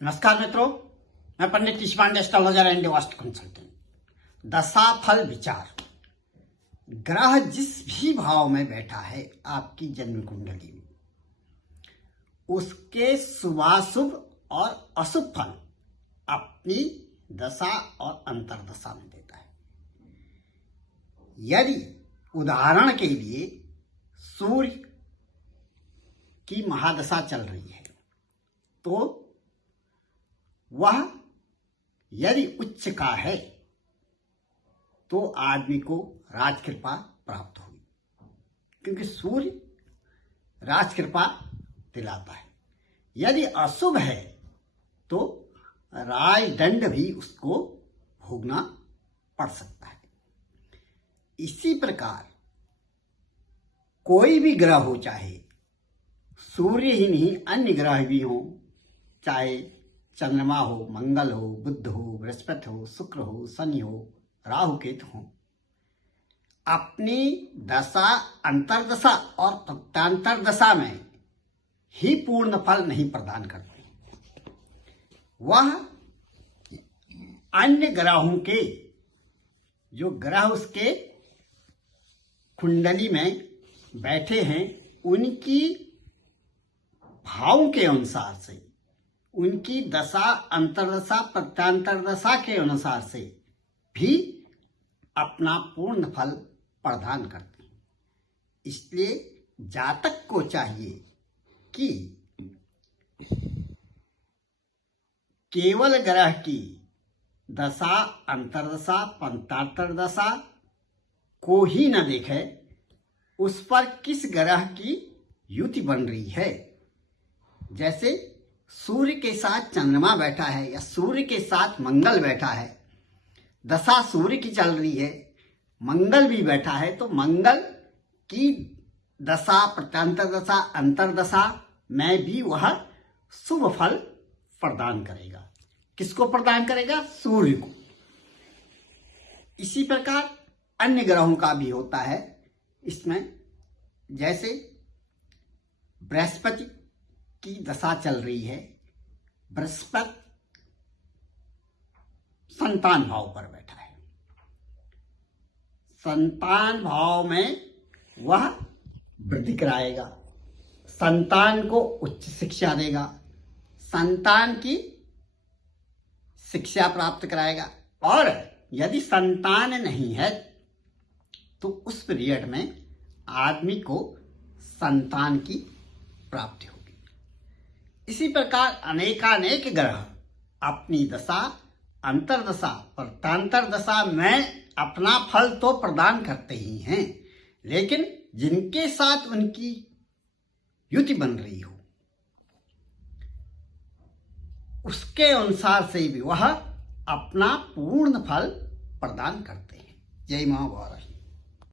नमस्कार मित्रों, मैं Pandit Ish Pande, astrologer and Vastu consultant. दशाफल विचार। ग्रह जिस भी भाव में बैठा है आपकी जन्म कुंडली में, उसके शुभाशुभ और अशुभ फल अपनी दशा और अंतर्दशा में देता है। यदि उदाहरण के लिए सूर्य की महादशा चल रही है तो वह यदि उच्च का है तो आदमी को राजकृपा प्राप्त होगी, क्योंकि सूर्य राजकृपा दिलाता है। यदि अशुभ है तो राजदंड भी उसको भोगना पड़ सकता है। इसी प्रकार कोई भी ग्रह हो, चाहे सूर्य ही नहीं अन्य ग्रह भी हो, चाहे चंद्रमा हो, मंगल हो, बुध हो, बृहस्पति हो, शुक्र हो, शनि हो, राहु केतु हो, अपनी दशा अंतर्दशा और प्रत्यांतर दशा में ही पूर्ण फल नहीं प्रदान करते। वह अन्य ग्रहों के जो ग्रह उसके कुंडली में बैठे हैं उनकी भावों के अनुसार से, उनकी दशा अंतर्दशा प्रत्यांतर दशा के अनुसार से भी अपना पूर्ण फल प्रदान करते हैं। इसलिए जातक को चाहिए कि केवल ग्रह की दशा अंतर्दशा प्रत्यांतर दशा को ही न देखे, उस पर किस ग्रह की युति बन रही है। जैसे सूर्य के साथ चंद्रमा बैठा है या सूर्य के साथ मंगल बैठा है, दशा सूर्य की चल रही है, मंगल भी बैठा है, तो मंगल की दशा प्रत्यांतर दशा अंतर्दशा में भी वह शुभ फल प्रदान करेगा। किसको प्रदान करेगा? सूर्य को। इसी प्रकार अन्य ग्रहों का भी होता है इसमें। जैसे बृहस्पति की दशा चल रही है, बृहस्पति संतान भाव पर बैठा है। संतान भाव में वह वृद्धि कराएगा, संतान को उच्च शिक्षा देगा, संतान की शिक्षा प्राप्त कराएगा। और यदि संतान नहीं है तो उस पीरियड में आदमी को संतान की प्राप्ति होगी। इसी प्रकार अनेकानेक ग्रह अपनी दशा अंतर्दशा प्रत्यांतर दशा में अपना फल तो प्रदान करते ही हैं, लेकिन जिनके साथ उनकी युति बन रही हो उसके अनुसार से भी वह अपना पूर्ण फल प्रदान करते हैं। जय मां भारत।